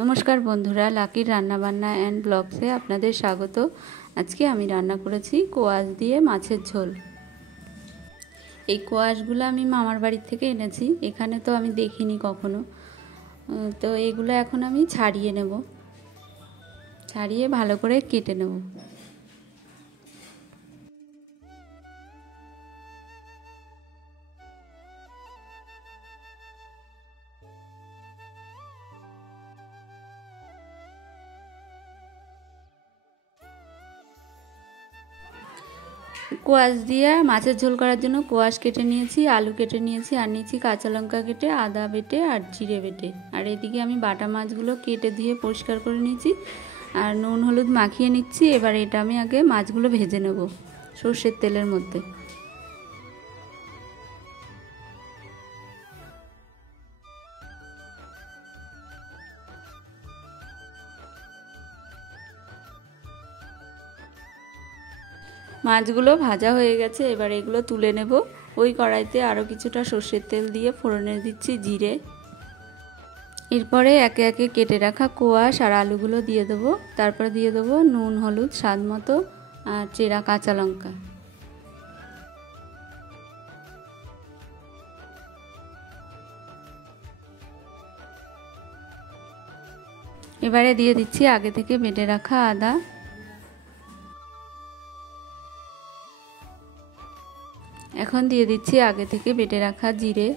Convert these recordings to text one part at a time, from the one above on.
নমস্কার বন্ধুরা, লাকির রান্নাবান্না অ্যান্ড ব্লগসে আপনাদের স্বাগত। আজকে আমি রান্না করেছি কোয়াশ দিয়ে মাছের ঝোল। এই কোয়াশগুলো আমি মামার বাড়ি থেকে এনেছি, এখানে তো আমি দেখিনি কখনো। তো এগুলো এখন আমি ছাড়িয়ে নেব, ছাড়িয়ে ভালো করে কেটে নেব। কোয়াশ দিয়ে মাছের ঝোল করার জন্য কোয়াশ কেটে নিয়েছি, আলু কেটে নিয়েছি, আর নিয়েছি কাঁচা লঙ্কা কেটে, আদা বেটে আর জিরে বেটে। আর এদিকে আমি বাটা মাছগুলো কেটে ধুয়ে পরিষ্কার করে নিয়েছি আর নুন হলুদ মাখিয়ে নিচ্ছি। এবার এটা আমি আগে মাছগুলো ভেজে নেব সর্ষের তেলের মধ্যে। মাছগুলো ভাজা হয়ে গেছে, এবার এগুলো তুলে নেব। ওই কড়াইতে আরও কিছুটা সর্ষের তেল দিয়ে ফোড়নে দিচ্ছি জিরে। এরপরে একে একে কেটে রাখা কোয়াশ আর আলুগুলো দিয়ে দেবো। তারপরে দিয়ে দেবো নুন হলুদ স্বাদ মতো আর চেরা কাঁচা লঙ্কা। এবারে দিয়ে দিচ্ছি আগে থেকে বেটে রাখা আদা। এখন দিয়ে দিচ্ছি আগে থেকে বেটে রাখা জিরে।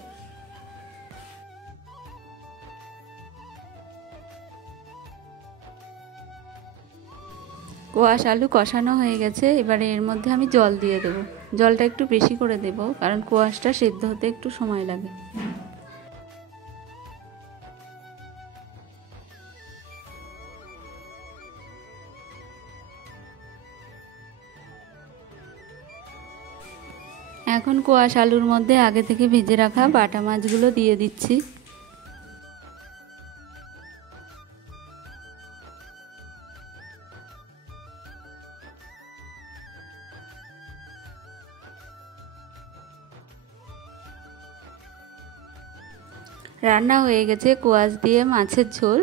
কোয়াশ আলু কষানো হয়ে গেছে, এবারে এর মধ্যে আমি জল দিয়ে দেবো। জলটা একটু বেশি করে দেব, কারণ কোয়াশটা সেদ্ধ হতে একটু সময় লাগে। এখন কোয়াশ আলুর মধ্যে আগে থেকে ভেজে রাখা বাটা মাছগুলো দিয়ে দিচ্ছি। রান্না হয়ে গেছে কোয়াশ দিয়ে মাছের ঝোল।